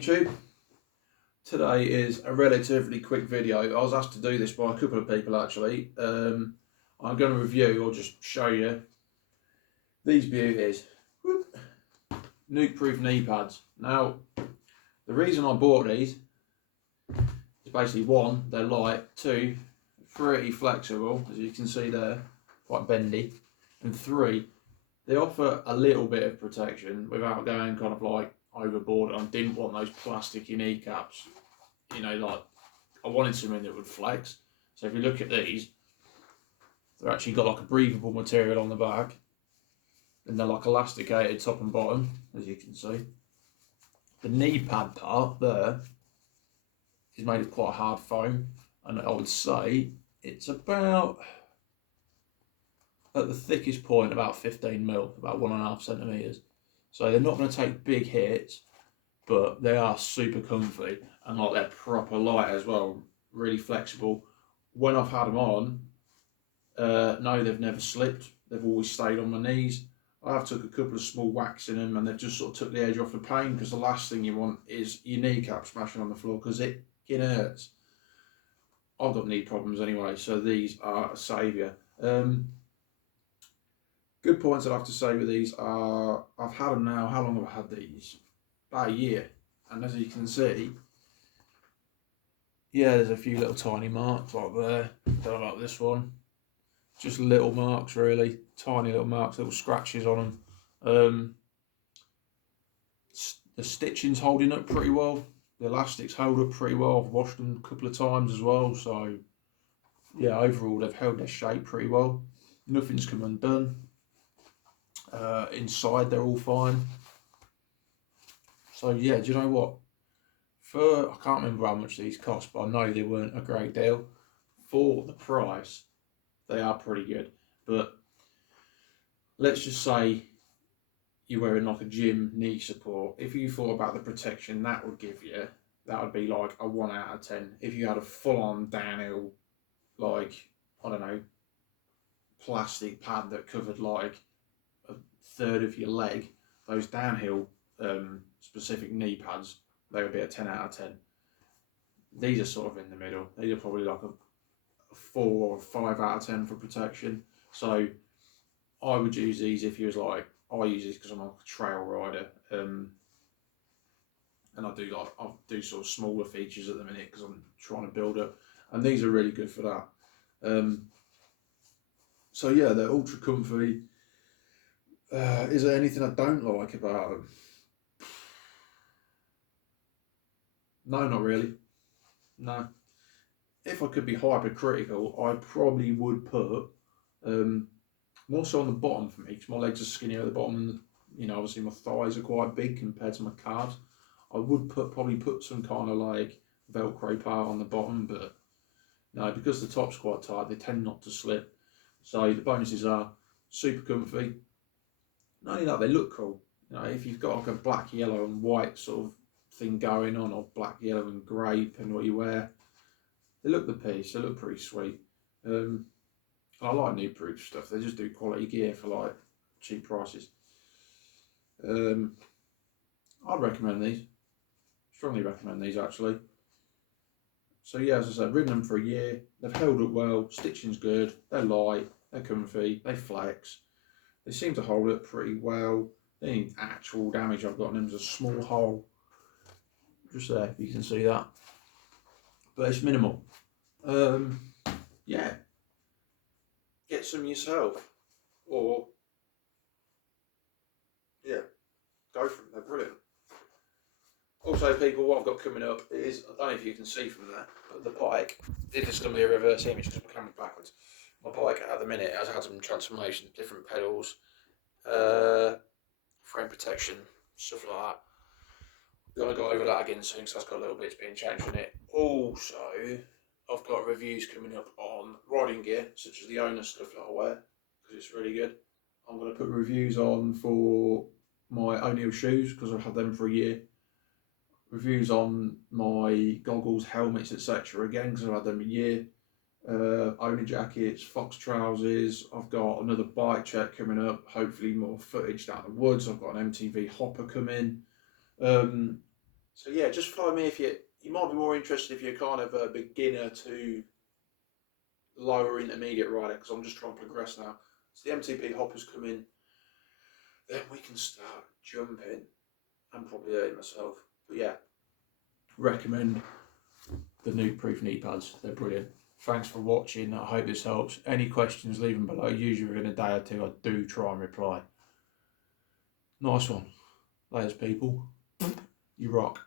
YouTube. Today is a relatively quick video. I was asked to do this by a couple of people actually. I'm going to review or just show you these beauties. Nukeproof knee pads. Now, the reason I bought these is basically one, they're light, two, pretty flexible, as you can see there, quite bendy, and three, they offer a little bit of protection without going kind of like overboard. I didn't want those plasticky kneecaps, you know, like I wanted something that would flex. So if you look at these, they're actually got like a breathable material on the back, and they're like elasticated top and bottom, as you can see. The knee pad part there is made of quite hard foam, and I would say it's about, at the thickest point, about 15 mil, about 1.5 centimeters. So they're not going to take big hits, but they are super comfy, and like they're proper light as well, really flexible. When I've had them on, no, they've never slipped. They've always stayed on my knees. I have took a couple of small whacks in them, and they've just sort of took the edge off the pain, because the last thing you want is your kneecap smashing on the floor, because it hurts. I've got knee problems anyway, so these are a saviour. Good points I'd have to say with these are, I've had them now, how long have I had these? About a year. And as you can see, yeah, there's a few little tiny marks like there. Don't know about this one. Just little marks really, tiny little marks, little scratches on them. The stitching's holding up pretty well. The elastics hold up pretty well. I've washed them a couple of times as well. So yeah, overall they've held their shape pretty well. Nothing's come undone. Inside they're all fine. So yeah, do you know what? I can't remember how much these cost, but I know they weren't a great deal. For the price, they are pretty good. But let's just say you're wearing like a gym knee support. If you thought about the protection that would give you, that would be like a 1 out of 10. If you had a full-on downhill, like, I don't know, plastic pad that covered like a third of your leg, those downhill specific knee pads, they would be a 10 out of 10. These are sort of in the middle. These are probably like a 4 or 5 out of 10 for protection. So I would use these if you was like, I use these because I'm like a trail rider, and I do sort of smaller features at the minute because I'm trying to build up, and these are really good for that. So yeah, they're ultra comfy. Is there anything I don't like about them? No, not really. No. If I could be hypercritical, I probably would put more so on the bottom for me, because my legs are skinnier at the bottom, and you know, obviously my thighs are quite big compared to my calves. I would probably put some kind of like Velcro part on the bottom, but no, because the top's quite tight, they tend not to slip. So the bonuses are super comfy. Not only that, they look cool. You know, if you've got like a black, yellow and white sort of thing going on, or black, yellow and grey, depending what you wear, they look the piece. They look pretty sweet. I like Nukeproof stuff. They just do quality gear for like cheap prices. I'd recommend these. Strongly recommend these actually. So yeah, as I said, ridden them for a year. They've held up well. Stitching's good. They're light. They're comfy. They flex. They seem to hold up pretty well. The only actual damage I've got on them is a small hole just there. You can see that, but it's minimal. Yeah. Get some yourself, or yeah, go for them. They're brilliant. Also, people, what I've got coming up is, I don't know if you can see from there, but the bike, this is going to be a reverse image because my camera's backwards. My bike at the minute has had some transformation, different pedals, frame protection, stuff like that. I'm going to go over that again soon, because that's got little bits being changed in it. Also, I've got reviews coming up on riding gear, such as the owner stuff that I wear, because it's really good. I'm going to put reviews on for my O'Neill shoes, because I've had them for a year. Reviews on my goggles, helmets, etc. again, because I've had them a year. Owner jackets, Fox trousers. I've got another bike check coming up, hopefully more footage down the woods. I've got an MTV hopper coming. So yeah, just follow me if you might be more interested if you're kind of a beginner to lower intermediate rider, because I'm just trying to progress now. So the MTP hoppers come in, then we can start jumping. I'm probably hurting myself, but yeah, recommend the Nukeproof knee pads. They're brilliant. Thanks for watching. I hope this helps. Any questions, leave them below. Usually within a day or two, I do try and reply. Nice one. Laters, people. You rock.